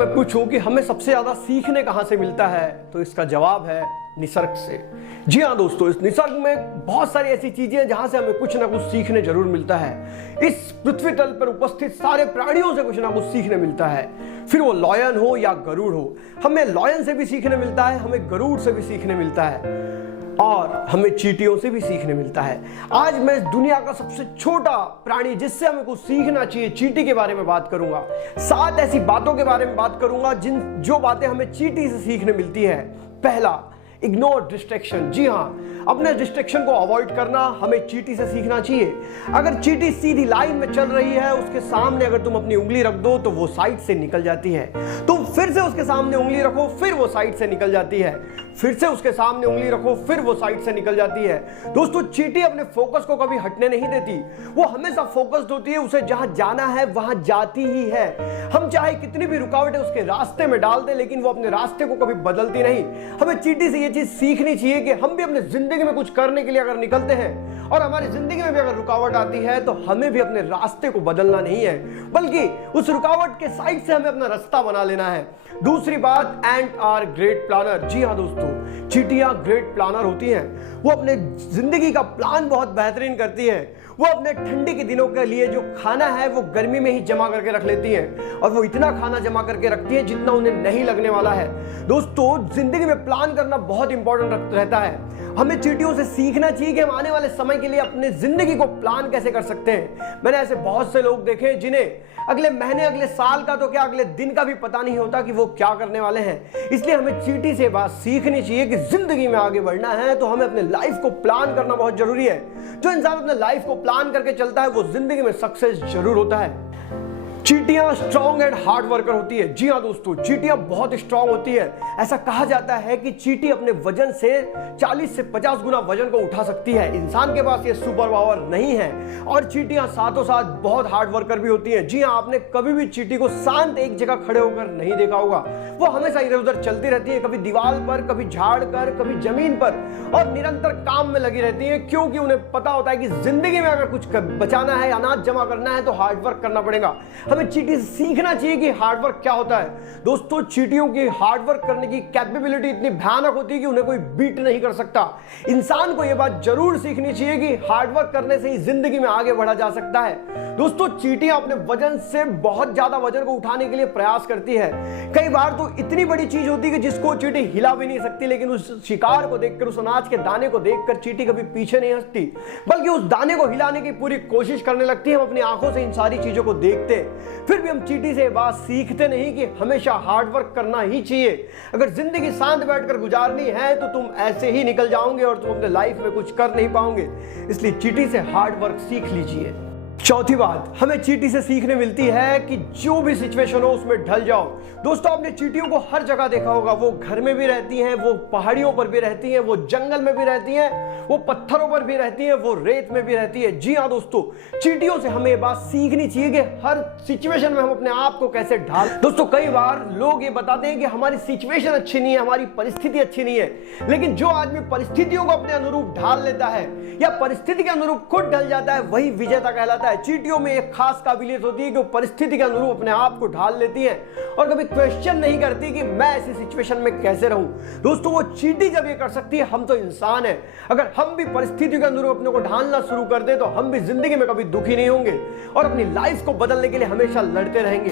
मैं पूछूं कि हमें सबसे ज्यादा सीखने कहां से मिलता है, तो इसका जवाब है निसर्ग से। जी हाँ दोस्तों, इस निसर्ग में बहुत सारी ऐसी चीजें हैं जहां से हमें कुछ ना कुछ सीखने जरूर मिलता है। इस पृथ्वी तल पर उपस्थित सारे प्राणियों से कुछ ना कुछ सीखने मिलता है, फिर वो लॉयन हो या गरुड़ हो। हमें लॉयन से भी सीखने मिलता है, हमें गरुड़ से भी सीखने मिलता है, और हमें चींटियों से भी सीखने मिलता है। आज मैं दुनिया का सबसे छोटा प्राणी जिससे हमें कुछ सीखना चाहिए, चींटी के बारे में बात करूंगा। 7 ऐसी बातों के बारे में बात करूंगा जो बातें हमें चींटी से सीखने मिलती है। पहला, इग्नोर डिस्ट्रैक्शन। जी हाँ, अपने डिस्ट्रैक्शन को अवॉइड करना हमें चींटी से सीखना चाहिए। अगर चींटी सीधी लाइन में चल रही है, उसके सामने अगर तुम अपनी उंगली रख दो तो वो साइड से निकल जाती है। तुम फिर से उसके सामने उंगली रखो, फिर वो साइड से निकल जाती है। फिर से उसके सामने उंगली रखो, फिर वो साइड से निकल जाती है। दोस्तों, चींटी अपने फोकस को कभी हटने नहीं देती। वो हमेशा फोकस्ड होती है, उसे जहां जाना है वहां जाती ही है। हम चाहे कितनी भी रुकावटें उसके रास्ते में डाल दें, लेकिन वो अपने रास्ते को कभी बदलती नहीं। हमें चींटी से ये चीज सीखनी चाहिए कि हम भी अपने जिंदगी में कुछ करने के लिए अगर निकलते हैं और हमारी जिंदगी में भी अगर रुकावट आती है, तो हमें भी अपने रास्ते को बदलना नहीं है, बल्कि उस रुकावट के साइड से हमें अपना रास्ता बना लेना है। दूसरी बात, एंट आर ग्रेट प्लानर। जी हाँ दोस्तों, चींटियां ग्रेट प्लानर होती हैं। वो अपने जिंदगी का प्लान बहुत बेहतरीन करती है। वो अपने ठंडी के दिनों के लिए जो खाना है वो गर्मी में ही जमा करके रख लेती हैं, और वो इतना खाना जमा करके रखती है जितना उन्हें नहीं लगने वाला है। दोस्तों, जिंदगी में प्लान करना बहुत इंपॉर्टेंट रहता है। हमें चींटियों से सीखना चाहिए कि हम आने वाले समय के लिए अपने जिंदगी को प्लान कैसे कर सकते हैं। मैंने ऐसे बहुत से लोग देखे जिन्हें अगले महीने, अगले साल का तो क्या, अगले दिन का भी पता नहीं होता कि वो क्या करने वाले हैं। इसलिए हमें चींटी से बात सीखनी चाहिए कि जिंदगी में आगे बढ़ना है तो हमें अपने लाइफ को प्लान करना बहुत जरूरी है। जो इंसान अपने लाइफ को प्लान करके चलता है वो जिंदगी में सक्सेस जरूर होता है। चींटियां स्ट्रॉन्ग एंड हार्ड वर्कर होती है। जी हाँ दोस्तों, चींटियां बहुत स्ट्रॉन्ग होती है। ऐसा कहा जाता है कि चींटी अपने वजन से 40 से 50 गुना वजन को उठा सकती है। इंसान के पास ये सुपर पावर नहीं है। और चींटियां साथों साथ बहुत हार्ड वर्कर भी होती हैं। जी हाँ, आपने कभी भी चींटी को शांत एक जगह खड़े होकर नहीं देखा होगा। वो हमेशा इधर उधर चलती रहती है, कभी दीवार पर, कभी झाड़ कर, कभी जमीन पर, और निरंतर काम में लगी रहती है, क्योंकि उन्हें पता होता है कि जिंदगी में अगर कुछ बचाना है, अनाज जमा करना है, तो हार्ड वर्क करना पड़ेगा। हमें चींटी से सीखना चाहिए कि हार्ड वर्क क्या होता है। दोस्तों, चींटियों की हार्ड वर्क करने की कैपेबिलिटी इतनी भयानक होती है कि उन्हें कोई बीट नहीं कर सकता। इंसान को यह बात जरूर सीखनी चाहिए कि हार्ड वर्क करने से ही जिंदगी में आगे बढ़ा जा सकता है। दोस्तों, चींटियां अपने वजन से बहुत ज्यादा वजन को उठाने के लिए प्रयास करती है। कई बार तो इतनी बड़ी चीज होती है कि जिसको चींटी हिला भी नहीं सकती, लेकिन उस शिकार को देखकर, उस अनाज के दाने को देखकर चींटी कभी पीछे नहीं हटती, बल्कि उस दाने को हिलाने की पूरी कोशिश करने लगती है। हम अपनी आंखों से इन सारी चीजों को देखते हैं, फिर भी हम चींटी से बात सीखते नहीं कि हमेशा हार्ड वर्क करना ही चाहिए। अगर जिंदगी शांत बैठकर गुजारनी है तो तुम ऐसे ही निकल जाओगे और तुम अपने लाइफ में कुछ कर नहीं पाओगे। इसलिए चींटी से हार्ड वर्क सीख लीजिए। चौथी बात हमें चींटी से सीखने मिलती है कि जो भी सिचुएशन हो उसमें ढल जाओ। दोस्तों, आपने चींटियों को हर जगह देखा होगा। वो घर में भी रहती हैं, वो पहाड़ियों पर भी रहती हैं, वो जंगल में भी रहती हैं, वो पत्थरों पर भी रहती हैं, वो रेत में भी रहती है। जी हाँ दोस्तों, चींटियों से हमें ये बात सीखनी चाहिए कि हर सिचुएशन में हम अपने आप को कैसे ढाल। दोस्तों, कई बार लोग ये बताते हैं कि हमारी सिचुएशन अच्छी नहीं है, हमारी परिस्थिति अच्छी नहीं है, लेकिन जो आदमी परिस्थितियों को अपने अनुरूप ढाल लेता है या परिस्थिति के अनुरूप खुद ढल जाता है, वही विजेता कहलाता है। चींटियों में एक खास काबिलियत होती है कि वो परिस्थिति के अनुरूप अपने आप को ढाल लेती है और कभी क्वेश्चन नहीं करती कि मैं ऐसी सिचुएशन में कैसे रहूं। दोस्तों, वो चींटी जब ये कर सकती है, हम तो इंसान हैं। अगर हम भी परिस्थिति के अनुरूप अपने को ढालना शुरू कर दे तो हम भी जिंदगी में कभी दुखी नहीं होंगे और अपनी लाइफ को बदलने के लिए हमेशा लड़ते रहेंगे।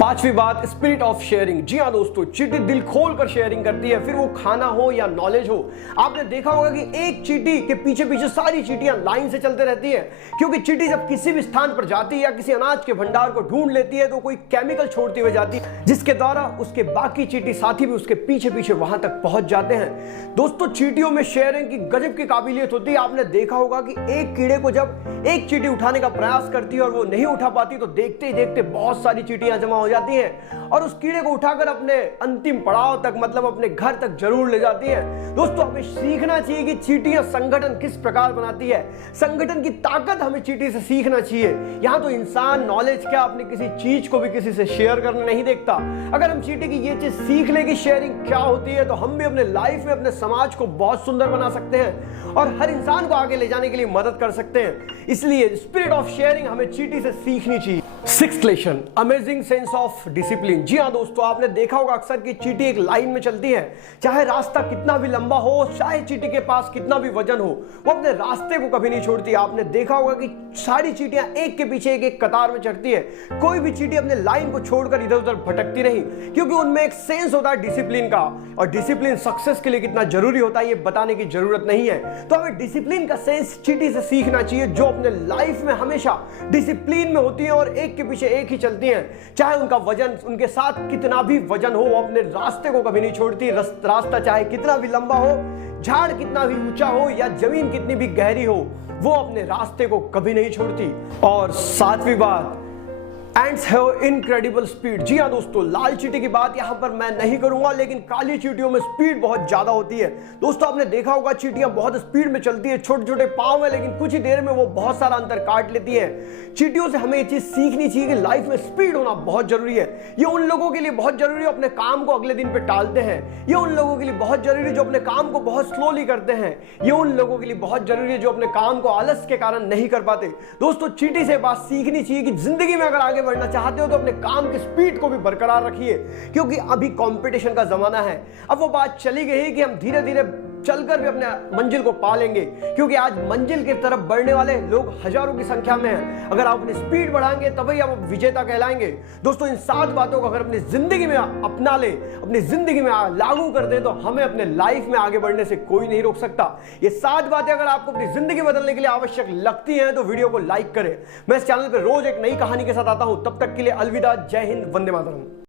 पांचवी बात, स्पिरिट ऑफ शेयरिंग। जी हाँ दोस्तों, चींटी दिल खोल कर शेयरिंग करती है, फिर वो खाना हो या नॉलेज हो। आपने देखा होगा कि एक चींटी के पीछे पीछे सारी चींटियां लाइन से चलते रहती है, क्योंकि चींटी जब किसी भी स्थान पर जाती है या किसी अनाज के भंडार को ढूंढ लेती है तो कोई केमिकल छोड़ती हुई जाती है, जिसके द्वारा उसके बाकी चींटी साथी भी उसके पीछे पीछे वहां तक पहुंच जाते हैं। दोस्तों, चींटियों में शेयरिंग की गजब की काबिलियत होती है। आपने देखा होगा कि एक कीड़े को जब एक चींटी उठाने का प्रयास करती है और वो नहीं उठा पाती तो देखते ही देखते बहुत सारी चींटियां जमा हो जाती हैं और उस कीड़े को उठाकर अपने अंतिम पड़ाव तक, मतलब अपने घर तक जरूर ले जाती है। दोस्तों, हमें सीखना चाहिए कि चींटियां संगठन किस प्रकार बनाती है। संगठन की ताकत हमें चींटी से सीखना चाहिए। यहाँ तो इंसान नॉलेज क्या, अपनी किसी चीज को भी किसी से शेयर करने नहीं देखता। अगर हम चींटी की ये चीज सीख ले कि शेयरिंग क्या होती है, तो हम भी अपने लाइफ में अपने समाज को बहुत सुंदर बना सकते हैं और हर इंसान को आगे ले जाने के लिए मदद कर सकते हैं। इसलिए स्पिरिट ऑफ शेयरिंग हमें चींटी से सीखनी चाहिए। Sixth lesson, amazing sense of discipline. जी हाँ दोस्तों, आपने देखा होगा अक्सर कि चींटी एक लाइन में चलती है, चाहे रास्ता कितना भी लंबा हो, चाहे चींटी के पास कितना भी वजन हो, वो अपने रास्ते को कभी नहीं छोड़ती। आपने देखा होगा कि सारी चींटियां एक के पीछे एक कतार में चढ़ती है, कोई भी चींटी अपने लाइन को छोड़कर इधर उधर भटकती नहीं, क्योंकि उनमें एक सेंस होता है डिसिप्लिन का। और डिसिप्लिन सक्सेस के लिए कितना जरूरी होता है ये बताने की जरूरत नहीं है। तो हमें डिसिप्लिन का सेंस चींटी से सीखना चाहिए, जो अपने लाइफ में हमेशा डिसिप्लिन में होती है और एक के पीछे एक ही चलती हैं। चाहे उनका वजन, उनके साथ कितना भी वजन हो, वो अपने रास्ते को कभी नहीं छोड़ती। रास्ता चाहे कितना भी लंबा हो, झाड़ कितना भी ऊंचा हो या जमीन कितनी भी गहरी हो, वो अपने रास्ते को कभी नहीं छोड़ती। और सातवीं बात, एंड्स हैव इनक्रेडिबल स्पीड। जी हाँ दोस्तों, लाल चींटी की बात यहां पर मैं नहीं करूंगा, लेकिन काली चींटियों में स्पीड बहुत ज्यादा होती है। दोस्तों आपने देखा होगा चींटियां बहुत स्पीड में चलती है, छोटे छोटे पांव है, लेकिन कुछ ही देर में वो बहुत सारा अंतर काट लेती है। चींटियों से हमें ये चीज सीखनी चाहिए कि लाइफ में स्पीड होना बहुत जरूरी है। ये उन लोगों के लिए बहुत जरूरी है अपने काम को अगले दिन पे टालते हैं। ये उन लोगों के लिए बहुत जरूरी है जो अपने काम को बहुत स्लोली करते हैं। ये उन लोगों के लिए बहुत जरूरी है जो अपने काम को आलस के कारण नहीं कर पाते। दोस्तों चींटी से बात सीखनी चाहिए कि जिंदगी में अगर आगे बढ़ना चाहते हो तो अपने काम की स्पीड को भी बरकरार रखिए, क्योंकि अभी कंपटीशन का जमाना है। अब वो बात चली गई कि हम धीरे धीरे चलकर भी अपने मंजिल को पा लेंगे, क्योंकि आज मंजिल की तरफ बढ़ने वाले लोग हजारों की संख्या में हैं। अगर आप अपनी स्पीड बढ़ाएंगे तभी आप विजेता कहलाएंगे। दोस्तों इन 7 बातों को अगर अपनी जिंदगी में अपना ले, अपनी जिंदगी में लागू कर दे, तो हमें अपने लाइफ में आगे बढ़ने से कोई नहीं रोक सकता। ये 7 बातें अगर आपको अपनी जिंदगी बदलने के लिए आवश्यक लगती हैं तो वीडियो को लाइक करें। मैं इस चैनल पर रोज एक नई कहानी के साथ आता हूं। तब तक के लिए अलविदा, जय हिंद, वंदे मातरम।